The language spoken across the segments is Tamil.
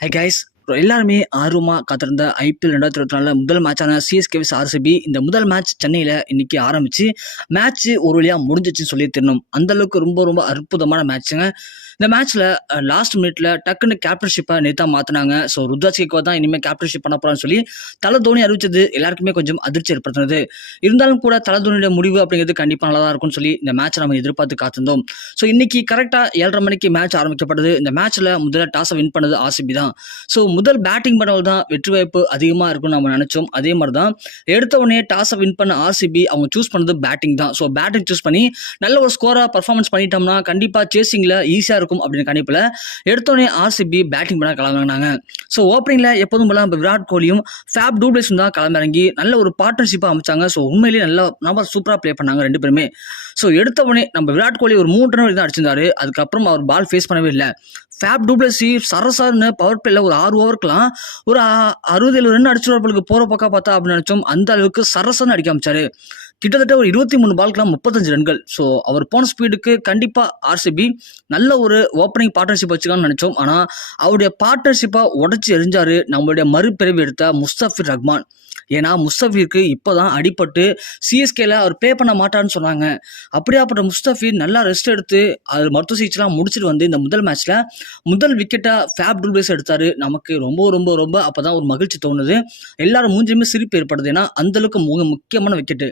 hey guys. எல்லாருமே ஆர்வமாக காத்திருந்த ஐபிஎல் ரெண்டாயிரத்தி இருபத்தி நாலில் முதல் மேட்சான சிஎஸ்கேவிஸ் ஆர்சிபி இந்த முதல் மேட்ச் சென்னையில் இன்னைக்கு ஆரம்பிச்சு மேட்ச் ஒரு வழியாக முடிஞ்சிச்சுன்னு சொல்லி தெரியணும். அந்த அளவுக்கு ரொம்ப ரொம்ப அற்புதமான மேட்ச்சுங்க இந்த மேட்ச்சில் லாஸ்ட் மினிட்ல டக்குன்னு கேப்டன்ஷிப்பை நேத்தா மாற்றினாங்க ஸோ ருத்ராஜ் கேக்வா தான் இனிமேல் கேப்டன்ஷிப் பண்ண போகிறான்னு சொல்லி தலை தோனி அறிவிச்சது எல்லாருக்குமே கொஞ்சம் அதிர்ச்சி ஏற்படுத்தினது. இருந்தாலும் கூட தலை தோனியோட முடிவு அப்படிங்கிறது கண்டிப்பாக நல்லா தான் இருக்கும்னு சொல்லி இந்த மேட்ச்சை நம்ம எதிர்பார்த்து காத்திருந்தோம். ஸோ இன்னைக்கு கரெக்டாக ஏழரை மணிக்கு மேட்ச் ஆரம்பிக்கப்பட்டது. இந்த மேட்ச்சில் முதல்ல டாஸை வின் பண்ணது ஆர்சிபி தான். ஸோ முதல் பேட்டிங் பண்ணவள் தான் வெற்றி வாய்ப்பு அதிகமாக இருக்கும்னு நம்ம நினச்சோம். அதே மாதிரி தான் எடுத்த உடனே டாஸை வின் பண்ண ஆர்சிபி அவங்க சூஸ் பண்ணது பேட்டிங் தான். ஸோ பேட்டிங் சூஸ் பண்ணி நல்ல ஒரு ஸ்கோராக பர்ஃபார்மன்ஸ் பண்ணிட்டோம்னா கண்டிப்பாக சேசிங்கில் ஈஸியாக இருக்கும் அப்படின்னு கணிப்பில் எடுத்தோடனே ஆர்சிபி பேட்டிங் பண்ண கிளம்பினாங்க ஸோ ஓப்பனிங்கில் எப்போதும் போல நம்ம விராட் கோலியும் ஃபேப் டூப்ளேஸும் தான் கிளம்பிறங்கி நல்ல ஒரு பார்ட்னர்ஷிப்பாக அமைச்சாங்க. ஸோ உண்மையிலேயே நல்லா நம்ம சூப்பராக ப்ளே பண்ணாங்க ரெண்டு பேருமே. ஸோ எடுத்த உடனே நம்ம விராட் கோலி ஒரு மூன்று ரன் தான் அடிச்சிருந்தாரு. அதுக்கப்புறம் அவர் பால் ஃபேஸ் பண்ணவே இல்லை. ஃபேப் டூப்ளசி சரசர்னு பவர் பிளேயில் ஒரு ஆறு ஓவருக்குலாம் ஒரு அறுபது எழுபது ரன் அடிச்சுட்டு போகிற பக்கம் பார்த்தா அப்படின்னு நினச்சோம். அந்த அளவுக்கு சரசன்னு அடிக்க ஆரம்பிச்சாரு. கிட்டத்தட்ட ஒரு இருபத்தி மூணு பால்க்குலாம் முப்பத்தஞ்சு ரன்கள். ஸோ அவர் போன ஸ்பீடுக்கு கண்டிப்பாக ஆர்சிபி நல்ல ஒரு ஓப்பனிங் பார்ட்னர்ஷிப் வச்சுக்கலாம்னு நினச்சோம். ஆனால் அவருடைய பார்ட்னர்ஷிப்பாக உடச்சி எரிஞ்சாரு நம்மளுடைய மறுபிறவி எடுத்த முஸ்தபிர் ரஹ்மான். ஏன்னா முஸ்தபிற்கு இப்போ தான் அடிபட்டு சிஎஸ்கேல அவர் பே பண்ண மாட்டான்னு சொன்னாங்க. அப்படியாப்பட்ட முஸ்தபி நல்லா ரெஸ்ட் எடுத்து அது மருத்துவ சிகிச்சைலாம் முடிச்சுட்டு வந்து இந்த முதல் மேட்ச்ல முதல் விக்கெட்டை ஃபேப் டூல்பேஸ் எடுத்தாரு. நமக்கு ரொம்ப ரொம்ப ரொம்ப அப்பதான் ஒரு மகிழ்ச்சி தோணுது. எல்லாரும் மூஞ்சிலுமே சிரிப்பு ஏற்படுது. ஏன்னா அந்த அளவுக்கு மிக முக்கியமான விக்கெட்டு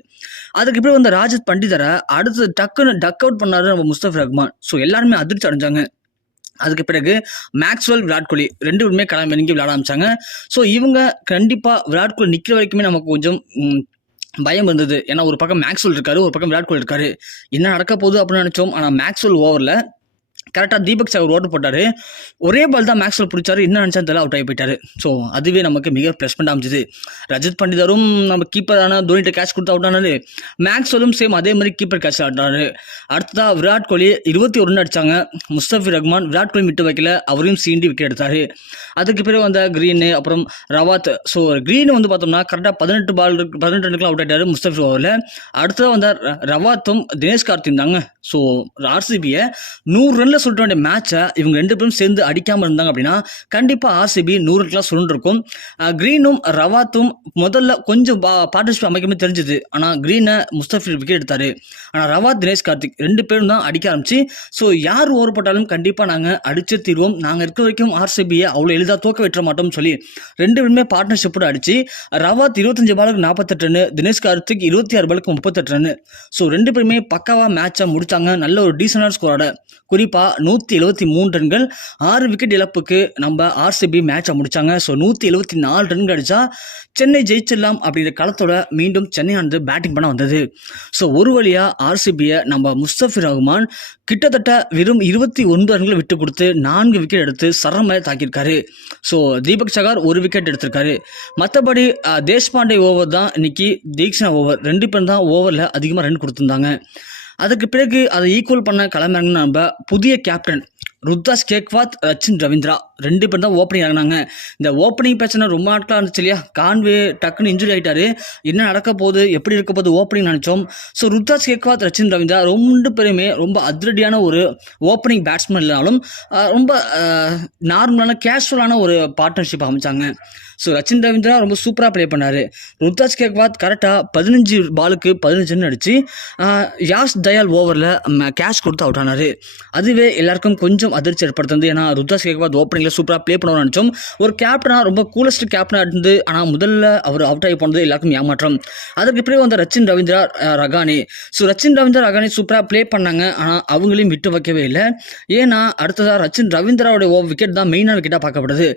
அதுக்கு பிறகு வந்து ராஜத் பண்டிதரை அடுத்து டக்குன்னு டக் அவுட் பண்ணாரு நம்ம முஸ்தபி ரஹ்மான். ஸோ எல்லாருமே அதிர்ச்சி அடைஞ்சாங்க. அதுக்கு பிறகு மேக்ஸ்வெல் விராட் கோலி ரெண்டு பேருமே கிளம்பி இறங்கி விளையாட ஆரம்பிச்சாங்க. ஸோ இவங்க கண்டிப்பாக விராட் கோலி நிற்கிற வரைக்குமே நமக்கு கொஞ்சம் பயம் இருந்தது. ஏன்னா ஒரு பக்கம் மேக்ஸ்வெல் இருக்காரு ஒரு பக்கம் விராட் கோலி இருக்காரு. என்ன நடக்க போகுது அப்படின்னு நினச்சோம். ஆனால் மேக்ஸ்வெல் ஓவரில் கரெக்டாக தீபக் சார் ஓட்டு போட்டார். ஒரே பால் தான் மேக்ஸில் பிடிச்சாரு. என்ன நினச்சான்னு தெரியல அவுட் ஆகி போயிட்டார். ஸோ அதுவே நமக்கு மிக ப்ளஸ் பண்ண அமைச்சது ரஜித் பண்டிதரும் நம்ம கீப்பரான தோனிட்ட கேட்ச் கொடுத்து அவுட் ஆனாரு மேக்ஸலும் சேம் அதே மாதிரி கீப்பர் கேட்ச் ஆடினாரு அடுத்ததாக விராட் கோலி இருபத்தி ஒன்று அடித்தாங்க அடிச்சாங்க. முஸ்தபிர் ரஹ்மான் விராட் கோலி விட்டு வைக்கல. அவரையும் சீண்டி விக்கெட் எடுத்தார். அதுக்கு பிறகு வந்த க்ரீனு அப்புறம் ரவாத் ஸோ க்ரீன் வந்து பார்த்தோம்னா கரெக்டாக பதினெட்டு பால் பதினெட்டு ரன்னுக்குலாம் அவுட் ஆகிட்டார் முஸ்தபிர் ஓவரில். அடுத்ததாக வந்த ரவாத்தும் தினேஷ் கார்த்தியும் தாங்க. ஸோ ஆர்சிபியை நூறு ரன்ல சொல்லிட்டு வேண்டிய மேட்சை இவங்க ரெண்டு பேரும் சேர்ந்து அடிக்காமல் இருந்தாங்க அப்படின்னா கண்டிப்பாக ஆர்சிபி நூறு சுருண்டிருக்கும் கிரீனும் ரவாத்தும் முதல்ல கொஞ்சம் பார்ட்னர்ஷிப் அமைக்கமே தெரிஞ்சுது. ஆனால் கிரீனை முஸ்தபிர் விக்கெட் எடுத்தாரு. ஆனால் ரவாத் தினேஷ் கார்த்திக் ரெண்டு பேரும் தான் அடிக்க ஆரம்பிச்சு ஸோ யார் ஓவர் போட்டாலும் கண்டிப்பாக நாங்கள் அடிச்சு தீர்வோம். நாங்கள் இருக்க வரைக்கும் ஆர்சிபியை அவ்வளோ எளிதாக தோக்க விட்டுற மாட்டோம்னு சொல்லி ரெண்டு பேருமே பார்ட்னர்ஷிப்போட அடிச்சு ரவாத் இருபத்தஞ்சு பாலுக்கு நாற்பத்தெட்டு ரன் தினேஷ் கார்த்திக் இருபத்தி ஆறு பாலுக்கு முப்பத்தெட்டு ரன் ஸோ ரெண்டு பேருமே பக்காவாக மேட்சை முடிச்சாங்க. நல்ல ஒரு டீசனாக ஸ்கோரோட குறிப்பாக நூற்றி எழுபத்தி மூணு ரன்கள் ஆறு விக்கெட் இழப்புக்கு நம்ம ஆர்சிபி மேட்சை முடித்தாங்க ஸோ நூற்றி எழுபத்தி நாலு ரன்கள் அடிச்சா சென்னை ஜெயிச்சிடலாம் அப்படிங்கிற களத்தோட மீண்டும் சென்னை ஆனது பேட்டிங் பண்ண வந்தது. ஸோ ஒரு வழியாக ஆர்சிபியை நம்ம முஸ்தபிர் ரஹ்மான் கிட்டத்தட்ட வெறும் இருபத்தி ஒன்பது ரன்களை விட்டு கொடுத்து நான்கு விக்கெட் எடுத்து சரமாக தாக்கியிருக்காரு. ஸோ தீபக் சகார் ஒரு விக்கெட் எடுத்திருக்காரு. மற்றபடி தேஷ்பாண்டே ஓவர் தான் இன்னைக்கு தீக்ஷனா ஓவர் ரெண்டு பேரும் தான் ஓவரில் அதிகமாக ரன் கொடுத்துருந்தாங்க. அதுக்கு பிறகு அதை ஈக்குவல் பண்ண கிளம்புறாங்கன்னு நம்ம புதிய கேப்டன் ருத்தாஸ் கேக்வாத் ரச்சின் ரவீந்திரா. ரெண்டு பேரும் தான் ஓப்பனிங் இறங்கினாங்க இந்த ஓப்பனிங் பிரச்சனை ரொம்ப நாட்களாக இருந்துச்சு இல்லையா? கான்வே டக்குன்னு இன்ஜுரி ஆகிட்டாரு என்ன நடக்க போகுது? எப்படி இருக்க போகுது? ஓப்பனிங் நினச்சோம். ஸோ ருத்தாஸ் கேக்வாத் ரச்சின் ரவீந்திரா ரெண்டு பேருமே ரொம்ப அதிரடியான ஒரு ஓப்பனிங் பேட்ஸ்மேன் இல்லைனாலும் ரொம்ப நார்மலான கேஷுவலான ஒரு பார்ட்னர்ஷிப் அமைச்சாங்க. ஸோ ரச்சின் ரவீந்திரா ரொம்ப சூப்பராக ப்ளே பண்ணார். ருத்ராஜ் கேக்வாத் கரெக்டாக பதினஞ்சு பாலுக்கு பதினஞ்சுன்னு அடித்து யாஷ் தயால் ஓவரில் கேஷ் கொடுத்து அவுட் ஆனார். அதுவே எல்லாருக்கும் கொஞ்சம் அதிர்ச்சி ஏற்படுத்துது ஏன்னா ருத்ராஜ் கேக்வாத் ஓப்பனிங்கில் சூப்பராக ப்ளே பண்ணணும்னு நினச்சோம். ஒரு கேப்டனாக ரொம்ப கூலஸ்ட் கேப்டனாக இருந்து ஆனால் முதல்ல அவர் அவுட் ஆகி போனது எல்லாருக்கும் ஏமாற்றம். அதற்கு பிறகு வந்த ரச்சின் ரவீந்திரா ரகானி. ஸோ ரச்சின் ரவீந்திரா ரகானி சூப்பராக ப்ளே பண்ணாங்க. ஆனால் அவங்களையும் விட்டு வைக்கவே இல்லை. ஏன்னா அடுத்ததாக ரச்சின் ரவீந்திராவோட விக்கெட் தான் மெயினான விக்கெட்டாக பார்க்கப்படுது.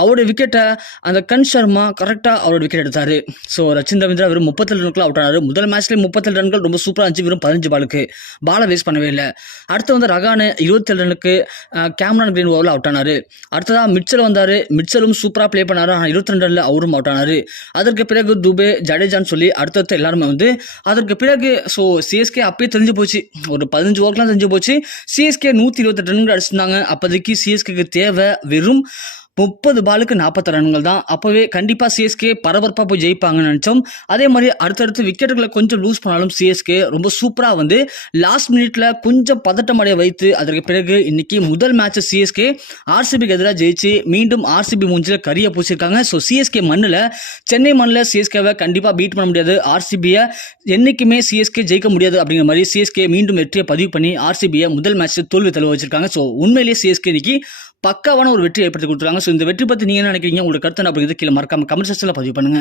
அவருடைய விக்கெட்டை அந்த கண் சர்மா கரெக்டாக அவரோட விக்கெட் எடுத்தார். ஸோ ரச்சின் ரவீந்திரா வெறும் முப்பத்தேழு ரன்கள் அவுட் ஆனார். முதல் மேட்ச்லேயே முப்பத்தேழு ரன்கள் ரொம்ப சூப்பராக இருந்துச்சு. வெறும் பதினஞ்சு பாலுக்கு பாலை வேஸ்ட் பண்ணவே இல்லை. அடுத்து வந்து ரகானு இருபத்தெட்டு ரனுக்கு கேமரான் கிரீன் ஓவரில் அவுட் ஆனார். அடுத்ததாக மிட்சல் வந்தார். மிட்சலும் சூப்பராக ப்ளே பண்ணார். ஆனால் இருபத்தி ரெண்டு ரனில் அவரும் அவுட் ஆனார். அதற்கு பிறகு துபே ஜடேஜான்னு சொல்லி அடுத்தடுத்த எல்லாருமே வந்து அதற்கு பிறகு ஸோ சிஎஸ்கே அப்பயே தெரிஞ்சு போச்சு. ஒரு பதினஞ்சு ஓவர்லாம் தெரிஞ்சு போச்சு. சிஎஸ்கே நூற்றி இருபத்தெட்டு ரன்கள் அடிச்சிருந்தாங்க. அப்போதைக்கு சிஎஸ்கேக்கு தேவை வெறும் முப்பது பாலுக்கு நாற்பத்தி ரன்கள் தான். அப்போவே கண்டிப்பாக சிஎஸ்கே பரபரப்பாக போய் ஜெயிப்பாங்கன்னு நினச்சோம். அதே மாதிரி அடுத்தடுத்து விக்கெட்டுகளை கொஞ்சம் லூஸ் பண்ணாலும் சிஎஸ்கே ரொம்ப சூப்பராக வந்து லாஸ்ட் மினிட்ல கொஞ்சம் பதட்டம் அடைய வைத்து அதற்கு பிறகு இன்னைக்கு முதல் மேட்ச் சிஎஸ்கே ஆர்சிபிக்கு எதிராக ஜெயிச்சு மீண்டும் ஆர்சிபி மூஞ்சில் கரிய பூச்சிருக்காங்க ஸோ சிஎஸ்கே மண்ணில் சென்னை மண்ணில் சிஎஸ்கேவை கண்டிப்பாக பீட் பண்ண முடியாது. ஆர்சிபியை என்றைக்குமே சிஎஸ்கே ஜெயிக்க முடியாது அப்படிங்கிற மாதிரி சிஎஸ்கே மீண்டும் வெற்றியை பதிவு பண்ணி ஆர்சிபியை முதல் மேட்ச் தோல்வி தழுவ வச்சிருக்காங்க. ஸோ உண்மையிலேயே சிஎஸ்கே இன்னைக்கு பக்காவான ஒரு வெற்றி ஏற்படுத்தி கொடுத்துருக்காங்க. ஸோ இந்த வெற்றி பற்றி நீங்கள் என்ன நினைக்கிறீங்க? உங்களோட கருத்து அப்படிங்கிறது கீழே மறக்காம கமெண்ட் செக்ஷனில் பதிவு பண்ணுங்க.